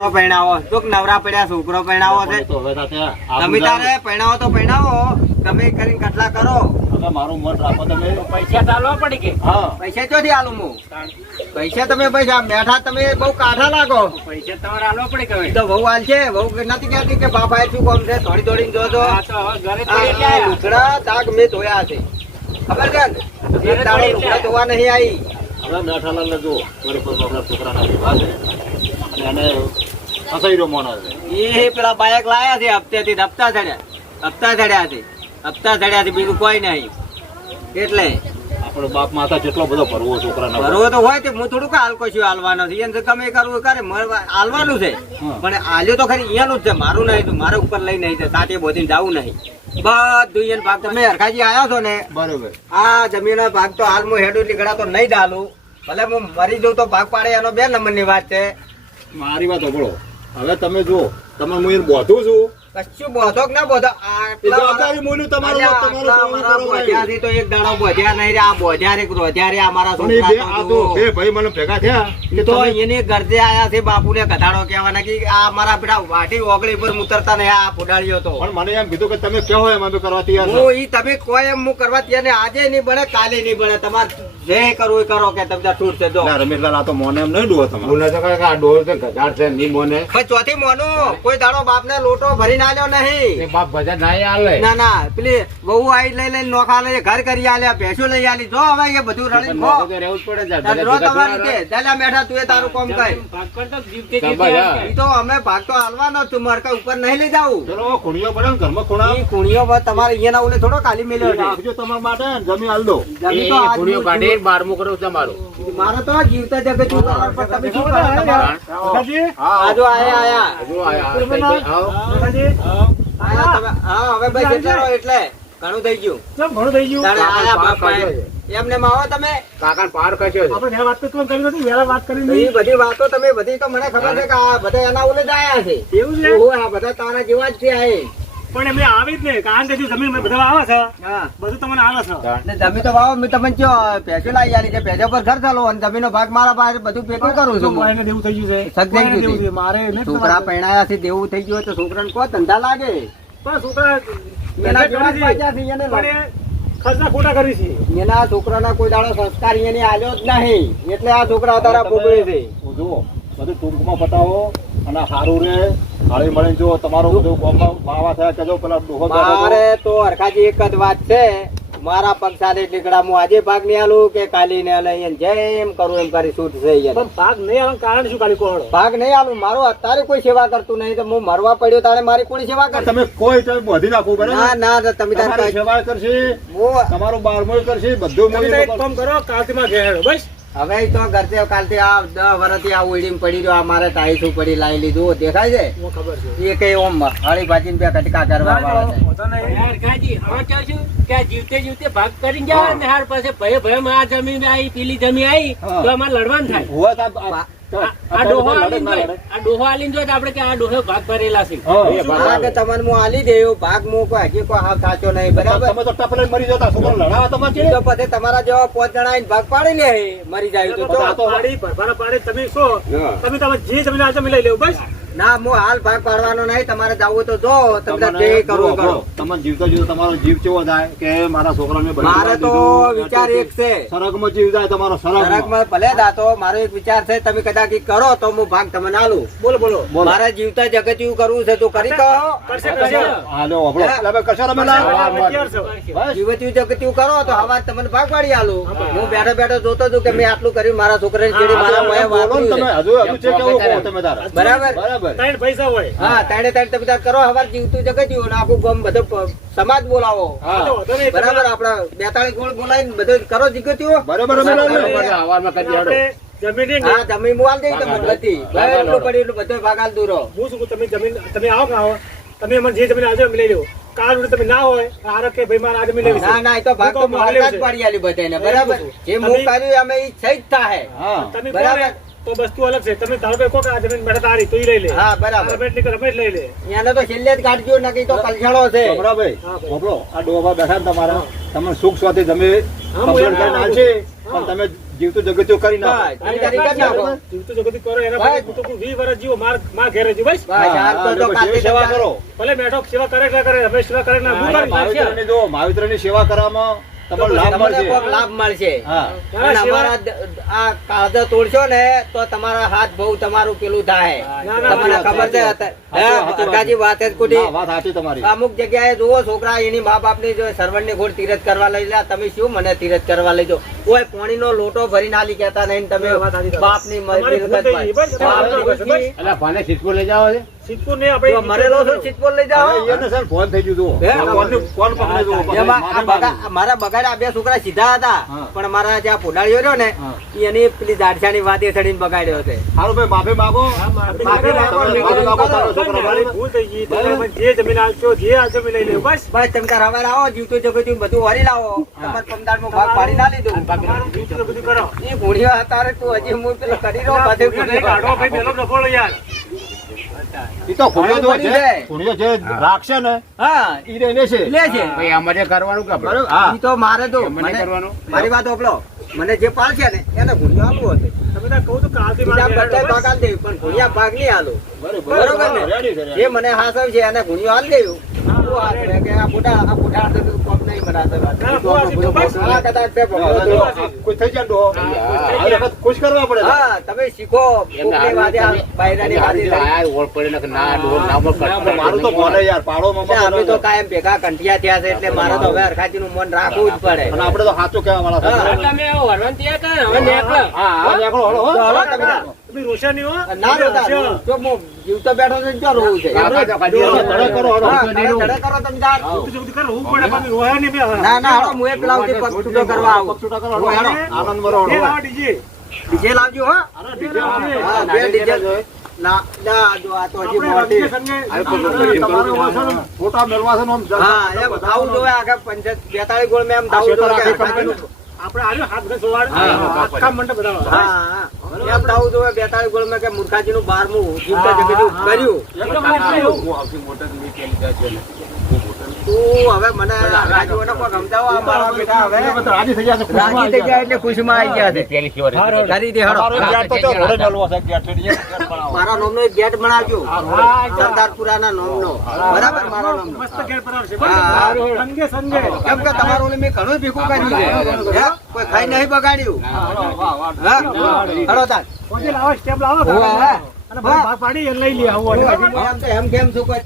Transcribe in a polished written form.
પરણાવો તો નવરા પડ્યા છોકરો પરણાવો છે. તમે તારે પરણાવો તો પરણાવો, તમે કરીને કટલા કરો. મારું મન રાખો તમે. પૈસા ચાલવા પડે કે પૈસા ચોથી આલું હું? પૈસા તમે પૈસા બેઠા તમે બહુ કાઠા લાગો. પૈસા તમારે આલવા પડે કે તો વહુ હાલ છે, વહુ નથી કહેતી કે બાપા શું કામ છે, થોડી થોડી જોજો. લુગડા દાગ મેં ધોયા છે, ખબર છે ને? એક દાડો લુગડા ધોવા નહીં આવી. હવે મેઠાલાલ જો મારી પર આપણા છોકરાના વિવાહ છે અને એને ફસાઈ રહ્યો મોનો છે. એ પેલા બાયક લાયા છે હપ્તેથી, હપ્તા ચડ્યા છે, બીજું કોઈ નહીં. એટલે આપણો બાપ માતા જેટલો બધો ભરવો છોકરાના ભરવો તો હોય તે હું થોડુંક હાલકો છું હાલવાનો છે. એને ગમે કરવું કરે, હાલવાનું છે. પણ હાલ્યો તો ખરી અહીંયાનું જ છે, મારું નહીં. તું મારે ઉપર લઈ નહીં છે, સાથે બોધીને જવું નહીં. બધું એને ભાગ તમે હરખાજી આવ્યા છો ને, બરોબર. આ જમીનનો ભાગ તો હાલ હું હેડું નીકળા તો નહીં ડાલું. ભલે હું મરી જઉં તો ભાગ પાડે, એનો 2 નંબરની વાત છે. મારી વાત સાંભળો. હવે તમે જુઓ, તમે હું એને બોધું છું. કશું બોધો કે ના બોધો, જવાબદારી મૂલ્યું તમારું બોધ્યાથી તો એક દાડો બોધ્યા નહીં રે. આ બોધ્યા રે રોધ્યા રે, આ મારા પણ એ બે ભાઈ મને ભેગા થયા એ તો એને ગરજે આયા છે. બાપુને ગધાડો કહેવાના કે આ મારા બેટા વાટી ઓગળી પર ઉતરતા નહીં, આ ફોડાડ્યો તો. પણ મને એમ કીધું કે તમે કહો એમ અમે કરવા તૈયાર છો. હું ઈ તમે કોઈ એમ હું કરવા તૈયાર નહીં. આજે નહીં બને, કાલે નહીં બને. તમારે જે કરવું એ કરો કે તમને છૂટ છે. જો રમેશલાલ આ તો મોને એમ નહીં ડુવો તમારે. બોલે તો આ ડોર છે ગજાડ છે ની મોને ભાઈ ચોથી મોનું કોઈ દાડો બાપને લોટો ભરીને આલ્યો નહીં. બાપ ભજન ના આલે ના ના, પેલી વહુ આવી લઈ લઈને નોખા લઈ ઘર કરી આલ્યા, ભેંસો લઈ આલી. જો હવે એ બધું રડી ખો રહેવું જ પડે રો તમારી રીતે. ચાલ્યા બેઠા તું એ તારું કામ કર. ભાગ કરતો જીવતે ઈ તો અમે ભાગ તો હાલવાનો તું મરકા ઉપર નહીં લઈ જાવું. ચલો કુણીઓ પડે ને ઘરમાં ખૂણા ઈ કુણીઓ પર તમારે અહીંયાના ઓલે થોડો ખાલી મેલ્યો છે. રાખજો તમારા માટે જમી હાલ દો. જમી તો આજ કુડીઓ કાઢી 12મું કરું તમારું મારે તો જીવતા જગત શું કરવાનું, પણ તમે શું કરો તમારે? હા આજો આયા. જો આયા આવો આયા તમે. હા હવે ભાઈ જેટલા રહો એટલે ઘણું થઈ ગયું. તારે આયા બાપા એમને માં આવો તમે. કાકાને પાર કશ્યો છે ઈ બધી વાતો તમે બધી તો મને ખબર છે કે આ બધા એના ઓલે જ આયા છે. ઓહો, આ બધા તારા જેવા જ છે આ એ. પણ એમને આવી જ ને કારણ કે જમીન બધા આવે છે, હા બધું તમને આવે છે. ને જમીન તો વાવો, મેં તમને કયો ભેંસો લાવી આલી છે, ભેંસો પર ઘર ચાલો અને જમીનનો ભાગ મારા પાસે બધું ભેગું કરું છું હું. એને દેવું થઈ ગયું છે, સગ થઈ ગયું છે. દેવું છે. મારે નથી છોકરા પરણાયા છે, દેવું થઈ ગયું હોય તો છોકરાને કોઈ ધંધા લાગે. પણ છોકરા એના જેવા જ પાછા છે, એને પણ એ ખર્ચા ખોટા કરી છે. એના છોકરાના કોઈ દાડો સંસ્કાર એને આલ્યો જ નહીં, એટલે આ છોકરા તારા ભોગવે છે. જુઓ બધું ટૂંકમાં પતાવો અને સારું રે. હાળી મળીને જો તમારું બધું ગામમાં બાવા થયા કે જો પેલા ડોહો મારે તો હરખાજી એક જ વાત છે, મારા પગ સાથે નીકળા હું આજે ભાગ નહીં આલું કે કાલી ને આલે, જેમ કરું એમ કરી છૂટ છે. પણ ભાગ નહીં આવવાનું કારણ શું કાઢી કોણ? ભાગ નહીં આલું, મારું અત્યારે કોઈ સેવા કરતું નહીં, તો હું મરવા પડ્યો તારે મારી કોઈ સેવા કરશે? તમે કોઈ ટાઈમ બધી નાખવું ના બરાબર. ના, તમે તારે તમારી સેવા કરશે, હું તમારું 12મું કરશે, બધું તમે તો એક કામ કરો, કાલથી માં ઘેર હેડો, બસ. હવે તો ઘરથી કાલથી આ 10 વર્ષથી આ ઉડીમ પડી રહ્યો, આ મારે ટાઈસું પડી લાવી લીધું દેખાય છે. મને ખબર છે. એ કઈ ઓમ હળી ભાજી બે કટકા કરવા વાળા છે. યાર કાજી, હવે કહું છું કે આ જીવતે જીવતે ભાગ કરીને જાવ ને હાર પાસે ભય આ જમીન આવી પેલી જમીન આવી તો અમારે લડવાનું થાય. હોવા સાહેબ આ ડોહો આલીને જોઈએ, આ ડોહો આલીને જોઈએ તો આપણે કે આ ડોહો ભાગ ભરેલા છે. ભાગ તમને હું આલી દેયો, ભાગ હું કોઈ હજી કોઈ હાવ સાચો નહીં, બરાબર? તમે તો ટપલે મરી જતા છોકરા લડાવા તમારે છે. તો પછી તમારા જેવા 5 જણા આવીને ભાગ પાડી લે, મરી જાય તો આ તો પાડી ભરભારા પાડી તમે છો, તમે જે જમીન આ જમીન લઈ લેવું બસ. ના, હું હાલ ભાગ પાડવાનો નહીં. તમારે જવું તો જો, તમે જે કરવું કરો. તમે જીવતા જીવતા તમારો જીવ કેવો જાય કે મારા છોકરાને મારે તો વિચાર એક છે, સરગમાં જીવ જાય તમારો સરગમાં. નરકમાં ભલે દાતો, મારો એક વિચાર છે, તમે કદાચ ઈ કરો તો હું ભાગ તમને આલું. બોલો બોલો. મારે જીવતા જગતિયું કરવું છે તો કરી કહો. કરશે કરશે. હાલો આપણો એટલે કશા રમે જીવતિયું જગતિયું કરો તો હવા તમને ભાગ પાડી આલું. હું બેઠો બેઠો જોતો હતું કે મેં આટલું કર્યું, મારા છોકરાને ચીડી મારા મોએ વાપર્યું છે. તમે હજુ છે કેવું કહો તમે તારા. બરાબર. બરાબર. ત્રણ પૈસા હોય. હા, તાણે તાણે તમે તાર કરો. હવાર જીવતું જગતિયું ને આખું ગામ બધો સમાજ બોલાવો. હા બરાબર. આપડા 42 ગોળ બોલાવીને બધું કરો જગતિયું. બરાબર હવારમાં કરી હેડો જમીન હા, જમીન હું આલ દઈ તમને બધી. એટલું પડ્યું એટલું બધું ભાગ આલ દૂરો. હું શું કહું, તમે જમીન તમે આવો કે આવો, તમે મને જે જમીન આજે લઈ લો. કાલ ઉઠે તમે ના હોય આરો કે ભાઈ મારે આ જમીન લેવી છે. ના ના, એ તો ભાગ તો મારતા જ પાડી આલી બધાને. બરાબર. જે હું કર્યું અમે ઈ થઈ જ થાય. હા તમે બરાબર. બરાબર તો વસ્તુ અલગ છે. તમે ધારો કે કહો કે આ જમીન બેઠા તારી તો ઈ લઈ લે. હા, બરાબર. રમેશ ની કે રમેશ લઈ લે. એને તો છેલ્લે જ કાઢજો, નકી તો કલછણો છે. ભાઈ હા ભાઈ. આપણો આ ડોબા બેઠા ને તમારા તમને સુખ સ્વાથી તમે હા, કમ્પ્લેન કરીને આવશે. પણ તમે જીવતું જગત્યો કરી નાખો. બસ, જમીનદારી કરી નાખો. જીવતું જગતી કરો એના પછી હું તો કોઈ 20 વર્ષ જીવો માર ઘેરે જીવ બસ. બસ, હાલ તો જો હા, કાલથી સેવા તમે- કરો. ભલે બેઠો સેવા કરે કે કરે અમે સેવા કરે ના હું કરી મહાવિતરણની જો મહાવિતરણની સેવા કરવામાં તમને લાભ તમને મળશે. કોઈક લાભ મળશે. હા અને અમારા આ કાળજા તોડશો ને તો તમારા હાથ બહુ તમારું પેલું થાય. ના, ના, તમને ખબર છે અરગાજી વાત જ ખોટી. ના, વાત સાચી તમારી. અમુક જગ્યાએ જુઓ છોકરા એની મા બાપ ની જો સર્વન્ટ ઘોડ તીરથ કરવા લઈ લે તમે શું મને તીરથ કરવા લઈ જાઓ કોઈ પાણીનો લોટો ભરી નાલી કહેતા નહીં ને તમે બાપ ની તમારી ભૂલ થઈ ગઈ. બસ, બસ. એટલે ભાને સિદ્ધપુર લઈ જાઓ છે સિદ્ધપુર ને આપણે મરેલો છું ચિતપોર લઈ જાઓ. હવે એને છે ને ફોન થઈ ગયું જુઓ. હે? ફોન પકડે જુઓ. એમાં આ મારા બગાડ્યા બે છોકરા સીધા હતા હા. પણ મારા જ્યાં પોડાળીઓ રહ્યો ને હા. એની પેલી દાડશાની વાદે ચડીને બગાડ્યો છે. હારું ભાઈ માફી માંગો. માફી માંગો, તમે માફી માંગો તારો છોકરો મારી ભાઈ. ભૂલ થઈ ગઈ તમે મને જે જમીન આપશો જે આ જમીન લઈ લે બસ. બસ તમે તાર હવે આવો જીવતું જગતું બધું વરી લાવો તમારે પમદારમાં ભાગ પાડી ના લીધું તમારું જીવતું બધું કરો. એ ભૂણ્યો અત્યારે તું હજી હું પેલો કરી રહ્યો બધું ભૂલ કાઢો ભાઈ પેલો ડફોળો યાર. ઈ તો ખુણ્યો તો હવે છે. બની ખુણ્યો જે રાખશે ને હા ઈ રહીને છે. લે છે ભાઈ અમારે કરવાનું કે આપણે? હા. ઈ તો મારે તો એમ નહીં મને- કરવાનું? મારી વાત ઓપલો મને જે પાલશે ને એને ભૂણ્યો આલવું હતું તમે તાર કહું તો કાલથી બીજા મારે બધા ભાગ આલ દેવું પણ ભૂણ્યા ભાગ નહીં આલું બરોબર ને રેડી છે, રેડી. જે મને હાસવ છે એને ભૂણ્યો આલ દેવું શું હાથ છે કે આ બુઢા તો તું કોક નહીં બનાવતો. હા, કદાચ તે ભગવાન હવે જો આ કોઈ થઈ જાય ડોહો. આ વખત ખુશ કરવા પડે. હા તમે શીખો એમને કોકની વાદે આ બાયરાની વાદે હારી આયા ઓળ પડે ને કે ના ડોળ ના ઓળ પડે. મારું તો મોને યાર પાડો એટલે અમે તો કાયમ ભેગા કંઠિયા થયા છે એટલે મારે તો હવે હરખાજી નું મન રાખવું જ પડે. અને આપણે તો સાચું કહેવા વાળા હા. છે. તમે વરવાન ત્યાં કાં? હવે નીકળો. હા હા નીકળો, હળો, હો. તો હળો તમે તાર. તમે રોશની હો ના રોતા જો હું જીવતો બેઠો છું ને ક્યાં રોવું છે કાકા તો કાઢી ધડે આવો. કરો, હળો. હા, ધડે કરો તમે તાર. જીવતું જગતી કરો હું પડે પાછી રોયા નહીં બે. ના ના હળો હું એ પેલા સુધી પગ છૂટો કરવા આવું પગછૂટા કરો, હળો, હેડો. આનંદ મરો, એ હળો. લાવો ડીજે. ડીજે લાવજો હા હા બે ડીજે ના ના જો આ તો હજી આપણે મોટી રંગે સંગે તમારે એમાં છે ને ફોટા મેળવા છે ને આમ જલસા હા એમ આવું જોવે આગળ 42 ગોળ મેં એમ આ દાવું શેતો જોવે રાખી કે કંપનીનું. આપણે આવ્યો હાથ ઘર સોવાડ હા. આખા મંડપ બતાવો. હા હા એમ દાવું જોવે 42 ગોળ મેં કે મૂર્ખાજી નું 12મું જીવતા જગતું કર્યું હું આવતી મોટર ની કેમ જાય છે ને. તું હવે મને રાજુઓને કોઈ સમજાવો આ મારા બેટા હવે એ બધા રાજી થઈ ગયા છે, ખુશમાં રાજી થઈ ગયા એટલે ખુશીમાં આવી ગયા છે પેલી ખબર હતી. કરી દે હળો તમારો ગેટ તો જો ઘોડે મેળવો છે, ગેટ છે, ગેટ બનાવો. મારા નામનો એક ગેટ બનાવજો સરદારપુરાના નામનો બરાબર મારા નામનો મસ્ત ઘેર બનાવશે હા. બસ. સંગે સંગે કેમ કે તમારું ઓલું મેં ઘણું ભેગું કર્યું છે હે? કોઈ ખાઈ નહીં બગાડ્યું વાહ, વાહ. હા હળો તાર પહોંચી લાવો સ્ટેપ લાવો હોવે, અને ભાગ પાડી એ લઈ લે આવું એમ તો એમ કેમ છું કોઈ